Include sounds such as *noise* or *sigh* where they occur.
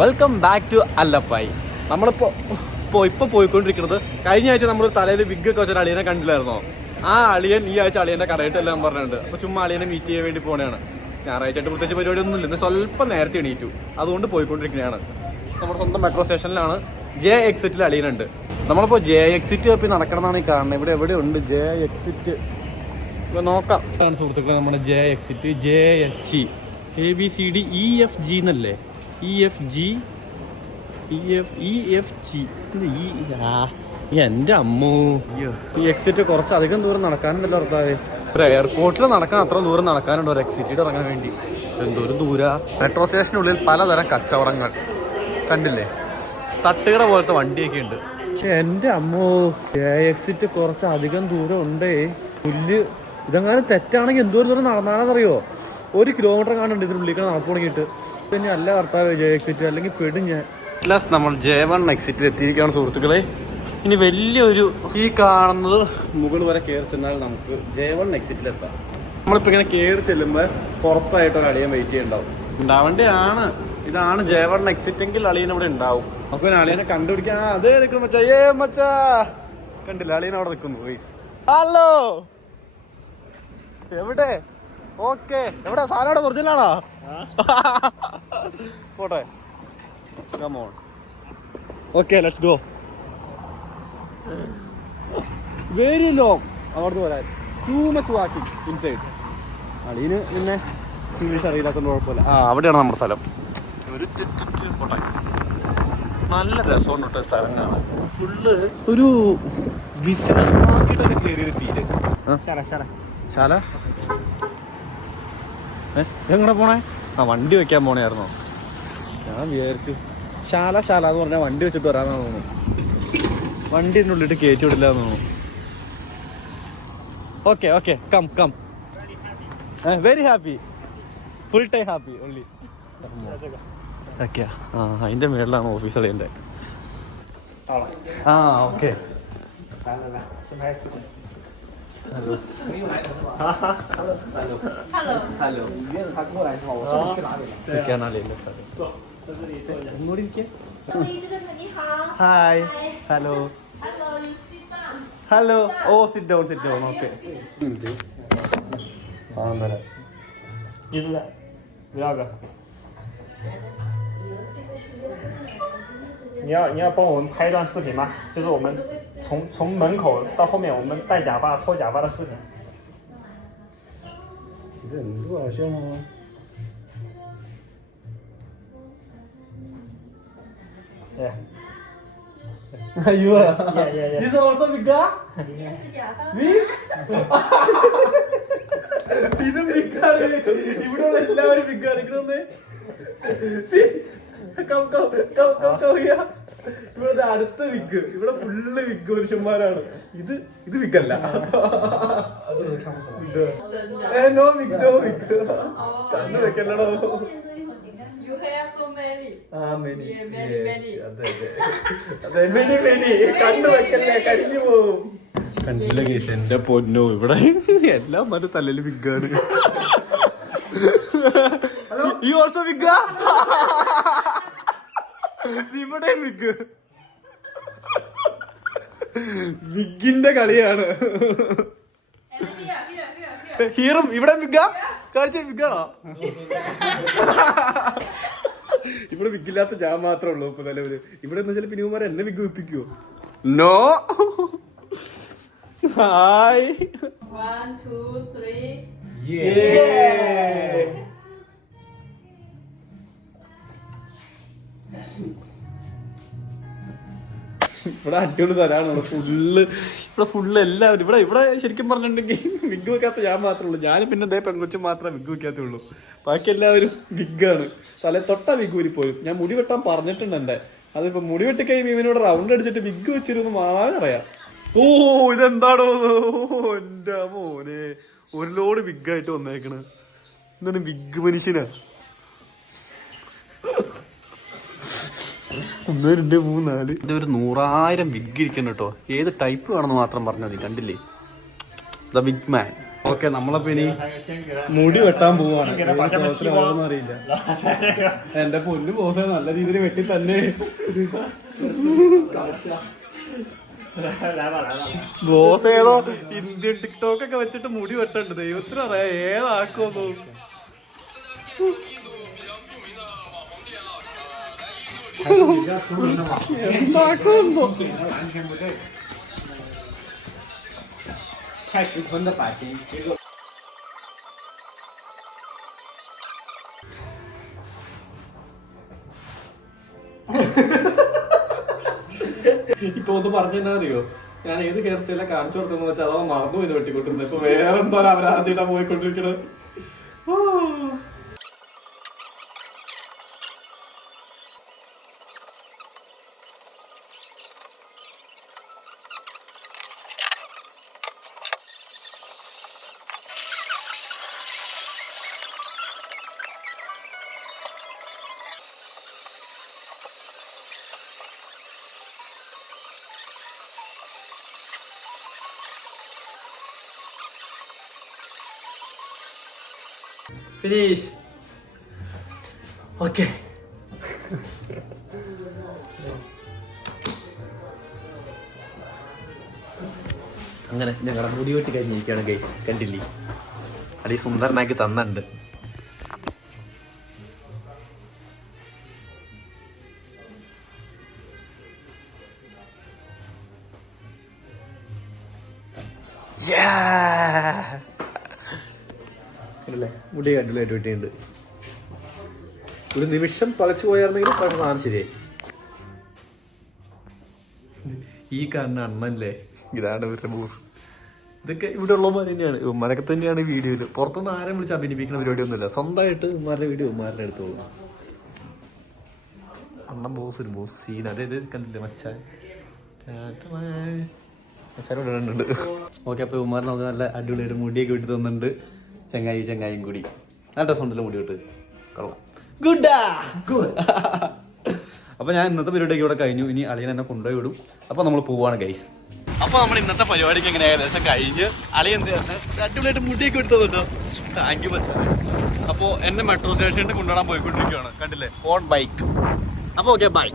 Welcome back to അല്ലപ്പായി. നമ്മളിപ്പോ ഇപ്പോ ഇപ്പൊ പോയിക്കൊണ്ടിരിക്കുന്നത് കഴിഞ്ഞ ആഴ്ച നമ്മൾ തലയിൽ വിഗ് ഒക്കെ വെച്ച അളിയനെ കണ്ടില്ലായിരുന്നോ? ആ അളിയൻ ഈ ആഴ്ച അളിയന്റെ കടയിട്ടെല്ലാം പറഞ്ഞിട്ടുണ്ട്. അപ്പൊ ചുമ്മാ അളിയനെ മീറ്റ് ചെയ്യാൻ വേണ്ടി പോണെയാണ് ഞായറാഴ്ച ആയിട്ട് പ്രത്യേകിച്ച് പരിപാടി ഒന്നും ഇല്ല. ഇന്ന് സ്വല്പം നേരത്തെ എണീറ്റു. അതുകൊണ്ട് പോയിക്കൊണ്ടിരിക്കുകയാണ്. നമ്മുടെ സ്വന്തം മെട്രോ സ്റ്റേഷനിലാണ് ജെ എക്സിറ്റിൽ അളിയനുണ്ട്. നമ്മളിപ്പോ ജെ എക്സിറ്റ് തപ്പി നടക്കണമെന്നാണ് ഈ കാണുന്നത്. ഇവിടെ എവിടെ ഉണ്ട് ജെ എക്സിറ്റ് ഇപ്പൊ നോക്കാം. സുഹൃത്തുക്കളെ നമ്മുടെ J exit J H A B C D E F G എന്നല്ലേ? E F G E F E F G ഈ ആ എന്റെ അമ്മോ. ഈ എക്സിറ്റ് കുറച്ചധികം ദൂരം നടക്കാനുണ്ടല്ലോ ഭർത്താവേ. ഒരു എയർപോർട്ടിൽ നടക്കാൻ അത്ര ദൂരം നടക്കാനുണ്ടോ ഒരു എക്സിറ്റിൽ ഇറങ്ങാൻ വേണ്ടി. എന്തോരം ദൂര. മെട്രോ സ്റ്റേഷനുള്ളിൽ പലതരം കച്ചവടങ്ങൾ. കണ്ടില്ലേ? തട്ടുകട പോലത്തെ വണ്ടിയൊക്കെ ഉണ്ട്. എന്റെ അമ്മോ എക്സിറ്റ് കുറച്ച് അധികം ദൂരം ഉണ്ടേ. പുല്ല് ഇതെങ്ങാനും തെറ്റാണെങ്കിൽ എന്തോരം ദൂരം നടന്നാണെന്നറിയോ? ഒരു കിലോമീറ്റർ കാണുന്നുണ്ട് ഇതിന് ഉള്ളിൽ പിന്നെ അല്ല കർത്താവ് ജെ എക്സിറ്റ് അല്ലെങ്കിൽ പെടും ഞാൻ. പ്ലസ് നമ്മൾ ജെ വൺ എക്സിറ്റിൽ എത്തിയിരിക്കുകയാണ് സുഹൃത്തുക്കളെ. ഇനി വലിയൊരു ഈ കാണുന്നത് മുകളിൽ വരെ കയറി ചെന്നാൽ നമുക്ക് ജെ വൺ എക്സിറ്റിലെത്താം നമ്മളിപ്പോ ഇങ്ങനെ കയറി ചെല്ലുമ്പോൾ പുറത്തായിട്ട് ഒരു അളിയൻ വെയിറ്റ് ചെയ്യുന്നുണ്ടാവും ഉണ്ടാവേണ്ടതാണ് ഇതാണ് ജെ വൺ എക്സിറ്റ് എങ്കിൽ അളിയൻ ഇവിടെ ഉണ്ടാവും. അപ്പൊ അളിയനെ കണ്ടുപിടിക്കാൻ അതേ നിൽക്കുന്നു മച്ചാ. ഏ കണ്ടില്ല അളിയൻ അവിടെ നിൽക്കുന്നു ഹലോ എവിടെ? ഓക്കെ. എവിടെ? സാധനം അവിടെ ഒറിജിനലാണോ പോട്ടെ. Come on okay let's go very long അവിടുന്ന് വരാൻ ടൂ മച്ച് വാക്കിംഗ് ഇൻസൈഡ് അളീന് പിന്നെ ഇംഗ്ലീഷ് അറിയില്ലാത്തതുകൊണ്ട് കുഴപ്പമില്ല. ആ അവിടെയാണ് നമ്മുടെ സ്ഥലം. ഒരു പോട്ടെ. നല്ല രസമുണ്ട് കേട്ടോ സ്ഥലം കാണാൻ. ഫുള്ള് ഒരു ബിസിനസ് മാർക്കറ്റൊക്കെ കയറിയൊരു ഫീൽ ശാല? എങ്ങനെ പോണേ? ആ വണ്ടി വെക്കാൻ പോണേയായിരുന്നോ? ഞാൻ വിചാരിച്ചു ശാല ശാല എന്ന് പറഞ്ഞാൽ വണ്ടി വെച്ചിട്ട് വരാമെന്ന് തോന്നുന്നു. വണ്ടിന്റെ ഉള്ളിട്ട് കയറ്റി വിടില്ല എന്ന് തോന്നുന്നു. Okay okay come come. Very happy full time happy only okay ആ മേളിലാണ് ഓഫീസ് അളിയന്റെ. ആ okay. Hello，没有来是吧？哈哈，Hello，Hello，Hello，你认识他过来是吧？我说你去哪里了？你去哪里了？坐，在这里坐一下。努力接。努力，这个你好。Hi，Hello。Hello，you sit down。Hello，oh sit down，sit down，OK。嗯，对。放在那。你是？第二个。你要你要帮我们拍一段视频吗？就是我们从从门口到后面，我们戴假发脱假发的视频。忍住好像哦。对， Are you? *laughs* Yeah, yeah, yeah. This also big guy? 也是假发。 Big? *laughs* ഇത് ബിഗാണ് ഇവിടെയുള്ള എല്ലാവരും ബിഗാണ് ഇങ്ങനെ come come come come come ഇവിടെ അടുത്ത വിഗ്. ഇവിടെ ഫുള്ള് വിഗ് പുരുഷന്മാരാണ്. ഇത് ഇത് വിഗല്ല。നോ വിഗ് നോ വിഗ്. കണ്ണു വെക്കല്ലടോ. കണ്ണു വെക്കല്ലേ കരിഞ്ഞു പോവും. കണ്ടില്ല കേസ് എന്റെ പൊന്നോ. ഇവിടെ എല്ലാം മറ്റു തലയിൽ വിഗാണ്. ഈ ഓൾസോ വിഗ? ഇവിടെ വിഗ് വിഗിന്റെ കളിയാണ്. ഹീറും ഇവിടെ വിഗ കാണിച്ച വിഗാണോ ഇവിടെ വിഗില്ലാത്ത ഞാൻ മാത്രമേ ഉള്ളൂ. ഇപ്പൊ നിലവിൽ ഇവിടെ എന്ന് വെച്ചാൽ പിന്നുമാരെ എന്നെ wig വിപ്പിക്കുവോ no. Hi. One, two, three. ഇവിടെ അടിപൊളി സ്ഥലമാണ്. ഫുള്ള് ഇവിടെ ഫുള്ള് എല്ലാവരും ഇവിടെ ഇവിടെ ശരിക്കും പറഞ്ഞിട്ടുണ്ടെങ്കിൽ വിഗ് വെക്കാത്ത ഞാൻ മാത്രമേ ഉള്ളൂ. ഞാൻ പിന്നെ ഇതേ പെൺകൊച്ചു മാത്രമേ വിഗ് വെക്കാത്തേ ഉള്ളൂ. ബാക്കി എല്ലാവരും വിഗ്ഗാണ് തല തൊട്ട വിഗ് ഊരി പോലും ഞാൻ മുടി വെട്ടാൻ പറഞ്ഞിട്ടുണ്ട് എന്റെ. അതിപ്പോ മുടി വെട്ടി കഴിയുമ്പോൾ ഇവനോട് റൗണ്ട് അടിച്ചിട്ട് വിഗ് വെച്ചിരുന്ന് മാറാൻ അറിയാം. ഓ ഇതെന്താണോ എന്റെ മോനെ. ഒരു ലോഡ് വിഗ്ഗായിട്ട് വന്നേക്കണ്. എന്താണ് വിഗ് മനുഷ്യനാ? ഒന്ന് രണ്ട് മൂന്ന് നാല്. ഇത് ഒരു നൂറായിരം വിഗ് ഇരിക്കുന്നു കേട്ടോ. ഏത് ടൈപ്പ് വേണമെന്ന് മാത്രം പറഞ്ഞു മതി കണ്ടില്ലേ? ദ വിഗ് മാൻ ഓക്കെ നമ്മളപ്പോ ഇനി മുടി വെട്ടാൻ പോവാണ്. അറിയില്ല. എന്റെ പൊന്ന് പോസ നല്ല രീതിയിൽ വെട്ടി തന്നെ. ബോസ് ഏതോ ഇന്ത്യൻ ടിക്ടോക്ക് ഒക്കെ വെച്ചിട്ട് മുടി വെട്ടണ്ട്. ദൈവത്തിന് അറിയാം ഏതാക്കോന്നു എന്താക്കോന്നു 蔡徐坤的发型，结果 ഇപ്പൊ ഒന്ന് പറഞ്ഞാ അറിയോ ഞാൻ ഏത് ഹെയർ സ്റ്റൈലാണ് കാണിച്ചു കൊടുത്തെന്ന് വെച്ചാൽ അതവ മറന്നു പോയി വെട്ടിക്കൊണ്ടിരുന്നത് ഇപ്പൊ വേറെ എന്തോ അപരാധിയുടെ പോയിക്കൊണ്ടിരിക്കണത് ആ. ഫിനിഷ് ഓക്കെ അങ്ങനെ ഞങ്ങളുടെ മുടി വെട്ടി കഴിഞ്ഞിരിക്കുകയാണ് ഗൈസ് കണ്ടില്ലേ? അടി സുന്ദരനാക്കി തന്നുണ്ട് അല്ലേ? മുടി അടിപൊളിയായിട്ട് വെട്ടിയിട്ടുണ്ട് ഒരു നിമിഷം പളച്ചു പോയായിരുന്നെങ്കിൽ പക്ഷെ സാധനം ശരിയായി. ഈ കാണുന്ന അണ്ണല്ലേ? ഇതാണ് ഇവരുടെ ബോസ് ഇതൊക്കെ ഇവിടെ ഉള്ളവന്മാർ തന്നെയാണ്. ഉമ്മാരൊക്കെ തന്നെയാണ് ഈ വീഡിയോയിൽ പുറത്തുനിന്ന് ആരും വിളിച്ച് അഭിനയിക്കുന്ന പരിപാടിയൊന്നുമില്ല. സ്വന്തമായിട്ട് ഉമ്മാരുടെ വീഡിയോ ഉമ്മാരുടെ അടുത്ത് പോകും അണ്ണൻ ബോസ് ഒരു ബോസ് സീൻ അതെ കണ്ടില്ലേ? മച്ചാൻ. ഇടുന്നുണ്ട് ഓക്കെ അപ്പോൾ ഉമ്മാരൻ നമുക്ക് നല്ല അടിപൊളിയായിട്ട് മുടിയൊക്കെ വിട്ടു തന്നിട്ടുണ്ട്. ചങ്ങായി ചങ്ങായും കൂടി. നല്ല സൗണ്ടിലും മുടി വിട്ട് കൊള്ളാം. ഗുഡാ! ഗുഡ്. അപ്പോൾ ഞാൻ ഇന്നത്തെ പരിപാടിയൊക്കെ ഇവിടെ കഴിഞ്ഞു. ഇനി അളിയൻ എന്നെ കൊണ്ടുപോയി വിടും. അപ്പോൾ നമ്മൾ പോവാണ് ഗൈസ് അപ്പോൾ നമ്മൾ ഇന്നത്തെ പരിപാടിക്ക് എങ്ങനെ ഏകദേശം കഴിഞ്ഞ് അളിയൻ എന്ത് അടിപൊളിയായിട്ട് മുടിയൊക്കെ എടുത്തതുണ്ടോ താങ്ക് യു മച്ച് അപ്പോൾ എന്നെ മെട്രോ സ്റ്റേഷനിൽ കൊണ്ടുപോകാൻ പോയിക്കൊണ്ടിരിക്കുകയാണ്. കണ്ടില്ലേ? ഓൺ ബൈക്ക് അപ്പോൾ ഓക്കെ ബൈ